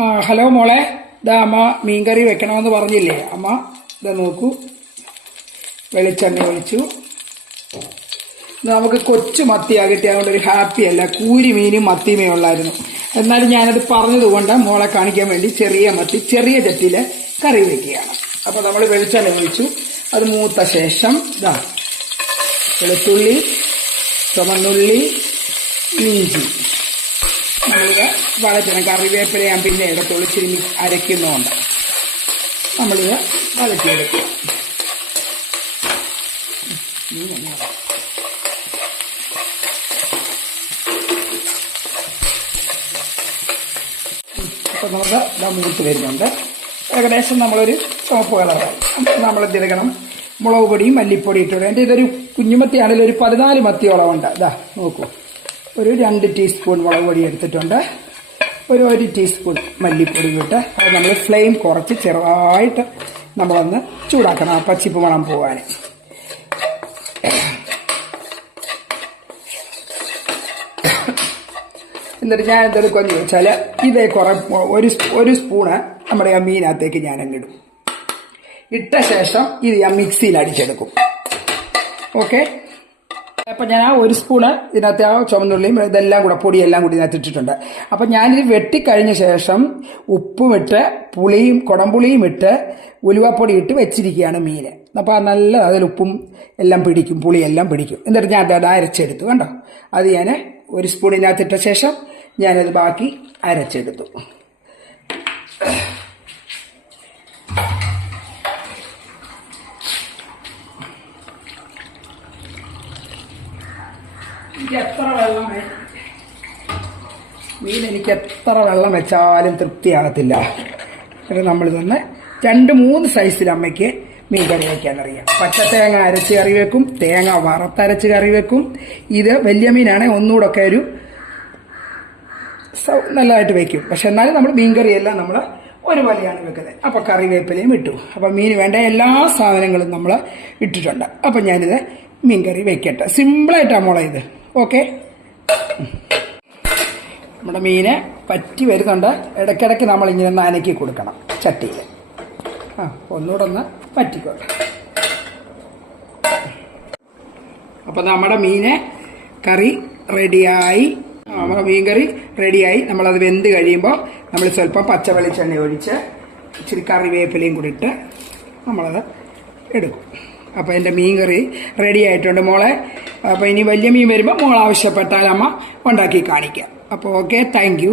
Hello മോളെ, ഇതാ അമ്മ മീൻകറി വെക്കണമെന്ന് പറഞ്ഞില്ലേ അമ്മ? ഇതാ നോക്കൂ, വെളിച്ചെണ്ണ ഒഴിച്ചു. നമുക്ക് കൊച്ചു മത്തിയാ കിട്ടിയ അതുകൊണ്ട് ഒരു ഹാപ്പി അല്ല. കൂരി മീനും മത്തിയുമേ ഉള്ളായിരുന്നു. എന്നാലും ഞാനത് പറഞ്ഞതുകൊണ്ട് മോളെ കാണിക്കാൻ വേണ്ടി ചെറിയ മത്തി ചെറിയ ചട്ടിയിൽ കറി വെക്കുകയാണ്. അപ്പോൾ നമ്മൾ വെളിച്ചെണ്ണ ഒഴിച്ചു. അത് മൂത്ത ശേഷം ഇതാ വെളുത്തുള്ളി, ചുവന്നുള്ളി, ഇഞ്ചി നമ്മളിത് വഴറ്റണം. കറിവേപ്പില ഞാൻ പിന്നെ ഇടത്തുള്ളി ചിരി അരയ്ക്കുന്നുണ്ട്. നമ്മളിത് വഴറ്റിയെടുക്കുക. അപ്പോൾ നമുക്ക് ഇതാ മൂത്ത് വരുന്നുണ്ട്. ഏകദേശം നമ്മളൊരു ചുവപ്പ് കളറായി. നമ്മളെന്തെടുക്കണം, മുളക് പൊടിയും മല്ലിപ്പൊടി ഇട്ടു. എൻ്റെ ഇതൊരു കുഞ്ഞുമത്തിയാണെങ്കിലും ഒരു 14 മത്തിയോളം ഉണ്ട്. ഇതാ നോക്കൂ, ഒരു 2 ടീസ്പൂൺ മുളക് പൊടി എടുത്തിട്ടുണ്ട്. ഒരു 1 ടീസ്പൂൺ മല്ലിപ്പൊടി ഇട്ട് അത് നമ്മൾ ഫ്ലെയിം കുറച്ച് ചെറുതായിട്ട് നമ്മളൊന്ന് ചൂടാക്കണം, ആ പച്ചിപ്പ് മണം പോകാൻ. എന്നിട്ട് ഞാൻ എന്തെടുക്കുമെന്ന് ചോദിച്ചാൽ ഇതേ ഒരു സ്പൂണ് നമ്മുടെ ആ മീനകത്തേക്ക് ഞാൻ അങ്ങിടും. ഇട്ട ശേഷം ഇത് ഞാൻ മിക്സിയിൽ അടിച്ചെടുക്കും. ഓക്കെ, അപ്പം ഞാൻ ആ 1 സ്പൂണ് ഇതിനകത്ത് ആ ചുവന്നുള്ളിയും ഇതെല്ലാം കൂടെ പൊടിയെല്ലാം കൂടി ഇതിനകത്ത് ഇട്ടിട്ടുണ്ട്. അപ്പം ഞാനിത് വെട്ടിക്കഴിഞ്ഞ ശേഷം ഉപ്പും ഇട്ട് പുളിയും കുടംപുളിയും ഇട്ട് ഉലുവാപ്പൊടി ഇട്ട് വെച്ചിരിക്കുകയാണ് മീൻ. അപ്പോൾ നല്ല അതിൽ ഉപ്പും എല്ലാം പിടിക്കും, പുളിയെല്ലാം പിടിക്കും. എന്നിട്ട് ഞാൻ അത് അരച്ചെടുത്തു. കണ്ടോ, അത് ഞാൻ 1 സ്പൂൺ ഇതിനകത്ത് ഇട്ട ശേഷം ഞാനത് ബാക്കി അരച്ചെടുത്തു. എനിക്ക് എത്ര വെള്ളം വെച്ചാലും തൃപ്തിയാകത്തില്ല. നമ്മളിതൊന്ന് 2-3 സൈസിൽ അമ്മയ്ക്ക് മീൻ കറി വയ്ക്കാനറിയാം. പച്ചത്തേങ്ങ അരച്ച് കറി വെക്കും, തേങ്ങ വറുത്തരച്ച് കറി വെക്കും. ഇത് വലിയ മീനാണെങ്കിൽ ഒന്നുകൂടെ ഒക്കെ ഒരു നല്ലതായിട്ട് വെക്കും. പക്ഷെ എന്നാലും നമ്മൾ മീൻകറിയെല്ലാം നമ്മൾ ഒരുപോലെയാണ് വെക്കുന്നത്. അപ്പോൾ കറിവേപ്പിലയും ഇട്ടു. അപ്പം മീൻ വേണ്ട എല്ലാ സാധനങ്ങളും നമ്മൾ ഇട്ടിട്ടുണ്ട്. അപ്പം ഞാനിത് മീൻകറി വെക്കട്ടെ. സിമ്പിളായിട്ടാണ് മോളെ ഇത്. ഓക്കെ, നമ്മുടെ മീന് പറ്റി വരുന്നുണ്ട്. ഇടയ്ക്കിടയ്ക്ക് നമ്മളിങ്ങനെ ഒന്ന് അനക്കി കൊടുക്കണം ചട്ടിയിൽ. ഒന്നുകൂടെ ഒന്ന് പറ്റിക്കോട്ടെ. അപ്പം നമ്മുടെ മീന് കറി റെഡിയായി. നമ്മുടെ മീൻ കറി റെഡിയായി. നമ്മളത് വെന്ത് കഴിയുമ്പോൾ നമ്മൾ സ്വല്പം പച്ച വെളിച്ചെണ്ണ ഒഴിച്ച് ഇച്ചിരി കറിവേപ്പിലയും കൂടി ഇട്ട് നമ്മളത് എടുക്കും. അപ്പോൾ എൻ്റെ മീൻ കറി റെഡി ആയിട്ടുണ്ട് മോളെ. അപ്പോൾ ഇനി വലിയ മീൻ വരുമ്പോൾ മോൾ ആവശ്യപ്പെട്ടാൽ അമ്മ ഉണ്ടാക്കി കാണിക്കാം. അപ്പോൾ ഓക്കെ, താങ്ക് യു.